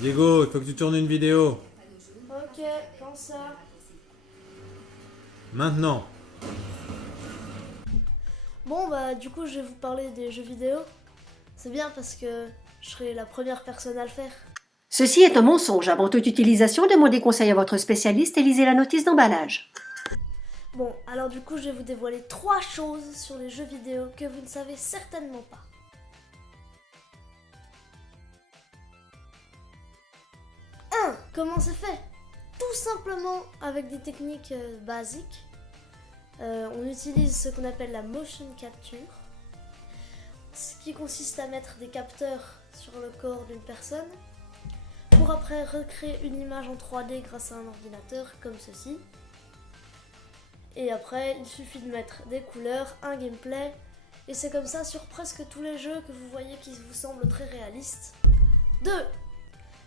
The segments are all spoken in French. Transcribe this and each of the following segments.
Diego, il faut que tu tournes une vidéo. Ok, quand ça? Maintenant. Bon bah du coup je vais vous parler des jeux vidéo. C'est bien parce que je serai la première personne à le faire. Ceci est un mensonge. Avant toute utilisation, demandez conseil à votre spécialiste et lisez la notice d'emballage. Bon, alors du coup je vais vous dévoiler 3 choses sur les jeux vidéo que vous ne savez certainement pas. 1. Comment c'est fait? Tout simplement avec des techniques basiques. On utilise ce qu'on appelle la motion capture, ce qui consiste à mettre des capteurs sur le corps d'une personne pour après recréer une image en 3D grâce à un ordinateur comme ceci. Et après, il suffit de mettre des couleurs, un gameplay, et c'est comme ça sur presque tous les jeux que vous voyez qui vous semblent très réalistes. 2.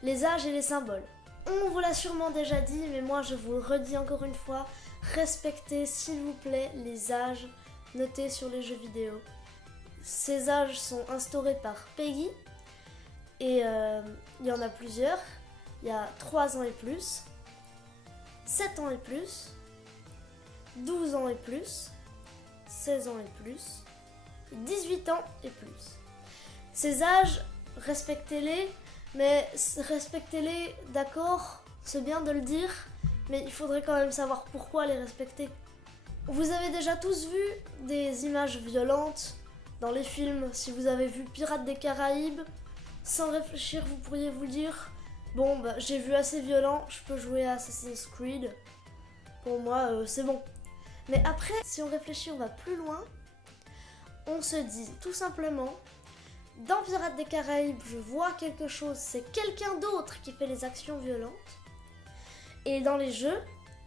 Les âges et les symboles. On vous l'a sûrement déjà dit, mais moi je vous le redis encore une fois, respectez s'il vous plaît les âges notés sur les jeux vidéo. Ces âges sont instaurés par PEGI, et il y en a plusieurs. Il y a 3 ans et plus, 7 ans et plus, 12 ans et plus, 16 ans et plus, 18 ans et plus. Ces âges, respectez-les, mais respectez-les, d'accord, c'est bien de le dire, mais il faudrait quand même savoir pourquoi les respecter. Vous avez déjà tous vu des images violentes dans les films. Si vous avez vu Pirates des Caraïbes, sans réfléchir, vous pourriez vous dire « Bon, bah, j'ai vu assez violent, je peux jouer à Assassin's Creed. Pour moi, c'est bon. » Mais après, si on réfléchit, on va plus loin. On se dit tout simplement, dans Pirates des Caraïbes, je vois quelque chose, c'est quelqu'un d'autre qui fait les actions violentes. Et dans les jeux,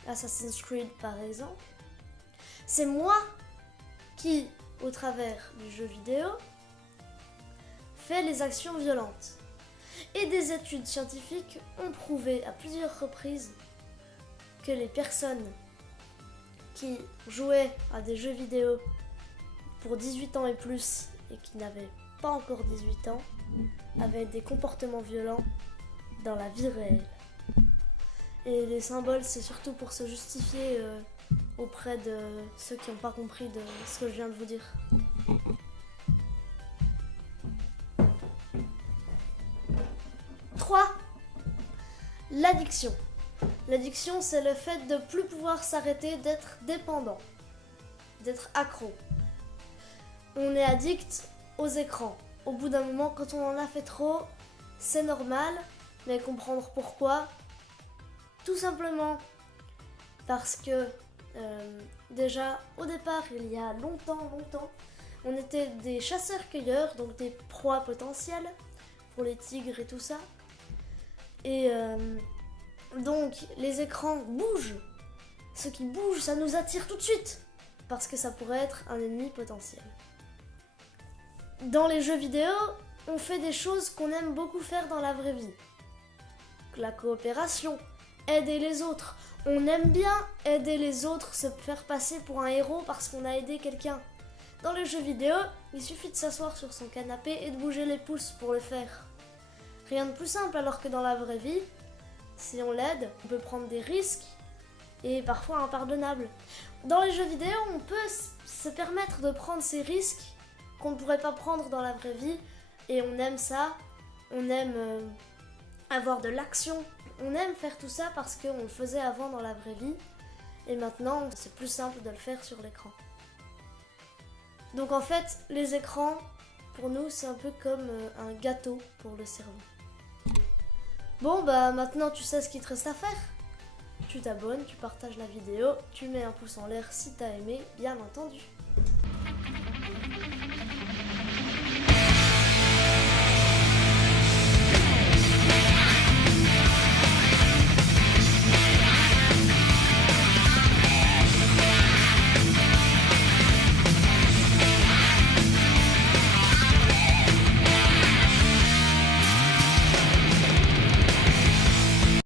Assassin's Creed par exemple, c'est moi qui, au travers du jeu vidéo, fait les actions violentes. Et des études scientifiques ont prouvé à plusieurs reprises que les personnes qui jouaient à des jeux vidéo pour 18 ans et plus et qui n'avaient pas encore 18 ans avaient des comportements violents dans la vie réelle. Et les symboles, c'est surtout pour se justifier auprès de ceux qui n'ont pas compris de ce que je viens de vous dire. L'addiction. L'addiction, c'est le fait de ne plus pouvoir s'arrêter, d'être dépendant, d'être accro. On est addict aux écrans. Au bout d'un moment, quand on en a fait trop, c'est normal, mais comprendre pourquoi, tout simplement parce que déjà, au départ, il y a longtemps, on était des chasseurs-cueilleurs, donc des proies potentielles pour les tigres et tout ça. Et donc les écrans bougent. Ce qui bouge, ça nous attire tout de suite parce que ça pourrait être un ennemi potentiel. Dans les jeux vidéo, on fait des choses qu'on aime beaucoup faire dans la vraie vie. La coopération, aider les autres. On aime bien aider les autres, se faire passer pour un héros parce qu'on a aidé quelqu'un. Dans les jeux vidéo, il suffit de s'asseoir sur son canapé et de bouger les pouces pour le faire. Rien de plus simple, alors que dans la vraie vie, si on l'aide, on peut prendre des risques et parfois impardonnables. Dans les jeux vidéo, on peut se permettre de prendre ces risques qu'on ne pourrait pas prendre dans la vraie vie, et on aime ça, on aime avoir de l'action, on aime faire tout ça parce qu'on le faisait avant dans la vraie vie, et maintenant c'est plus simple de le faire sur l'écran. Donc en fait, les écrans, pour nous, c'est un peu comme un gâteau pour le cerveau. Bon bah maintenant tu sais ce qu'il te reste à faire. Tu t'abonnes, tu partages la vidéo, tu mets un pouce en l'air si t'as aimé, bien entendu.